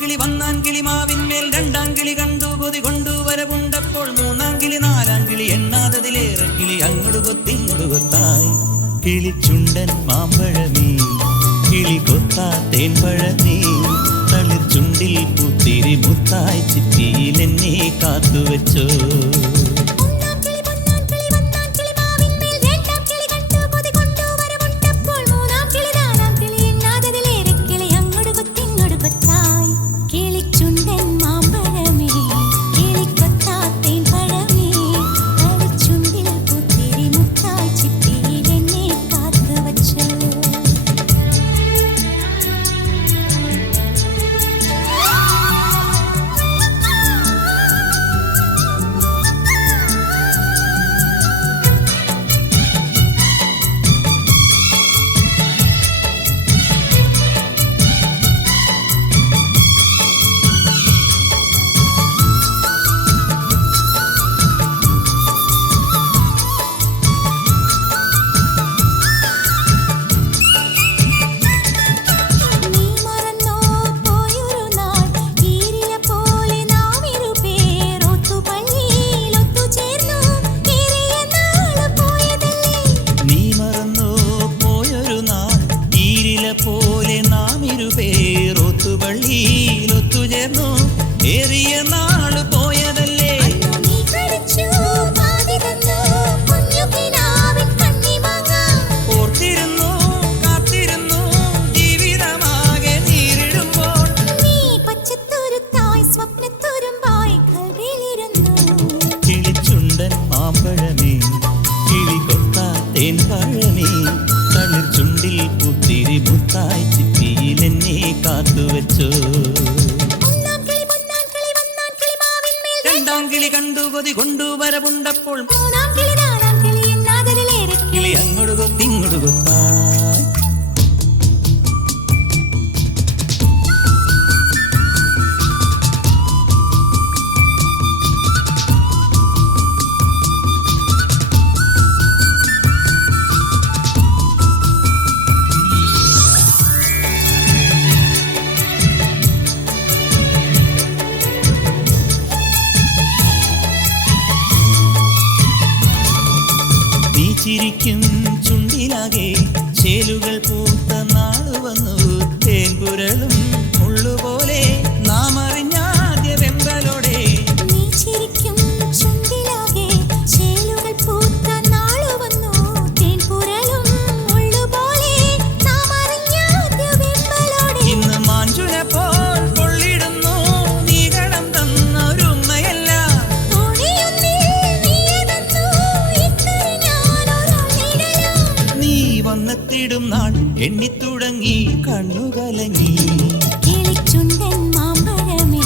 കിളി വന്നാൻ കിളിമാവിന്മേൽ രണ്ടാം കിളി കണ്ടു കൊതി കൊണ്ടുവരവുണ്ടപ്പോൾ മൂന്നാം കിളി നാലാം കിളി എണ്ണാതതിലേറെ കിളി അങ്ങോട്ട് കൊത്തിങ്ങോട്ട് കൊത്തായി. കിളിച്ചുണ്ടൻ മാമ്പഴമേ കിളി കൊത്താ തേൻപഴമേ തളിർ ചുണ്ടിൽ പൂത്തിരി മുത്തായി ചിറ്റിയിൽ എന്നെ കാത്തുവെച്ചോ. പോലെ നാം ഇരുപേരൊത്തുപള്ളിയിലൊത്തുചേർന്നു ഏറിയ നാള് പോയതല്ലേ. ഓർത്തിരുന്നു കാത്തിരുന്നു ജീവിതമാകെ നേരിടുമ്പോൾ കിളിച്ചുണ്ടൻ മാമ്പഴമേ കിളി കൊത്താ തേൻപഴമേ തളിർ ചുണ്ടിൽ പുത്തിരി മുത്തായി ചിറ്റിയിൽ എന്നെ കാത്തുവെച്ചോ. രണ്ടാം കിളി കണ്ടു കൊതി കൊണ്ടുവരവുണ്ടപ്പോൾ കിളി അങ്ങോട്ട് കൊത്തിങ്ങോട്ട് കൊത്തായി. ചിരിക്കും ചുണ്ടിലാകെ ചേലുകൾ പൂത്ത നാള് വന്നു തേൻപുരളും മുള്ളുപോലെ നാം അറിഞ്ഞാദ്യ വെമ്പലോടെ. ഇന്ന് മാഞ്ചുന പോൽ കൊള്ളിടുന്നു നീ കടം തന്നൊരുമ്മയല്ല. വന്നെത്തിടും നാൾ എണ്ണിത്തുടങ്ങി കണ്ണുകലങ്ങി. കിളിച്ചുണ്ടൻ മാമ്പഴമേ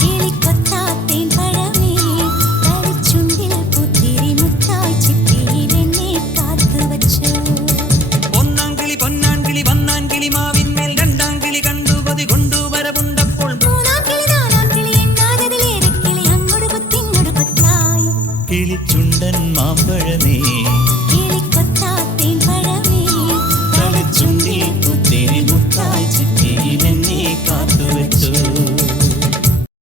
കിളിക്കൊത്താ തേൻപഴമേ തളിർചുണ്ടിൽ പുത്തിരി മുത്തായി ചിറ്റിയിൽ എന്നെ കാത്തുവെച്ചോ. ഒന്നാം കിളി പൊന്നാൻ കിളി വന്നാൻ കിളിമാവിന്മേൽ രണ്ടാം കിളി കണ്ടു കൊതി കൊണ്ടുവരവുണ്ടപ്പോൾ മൂന്നാം കിളി നാലാം കിളി എണ്ണാതതിലേറെ കിളി അങ്ങോട്ട് കൊത്തിങ്ങോട്ട് കൊത്തായി. കിളിച്ചുണ്ടൻ മാമ്പഴമേ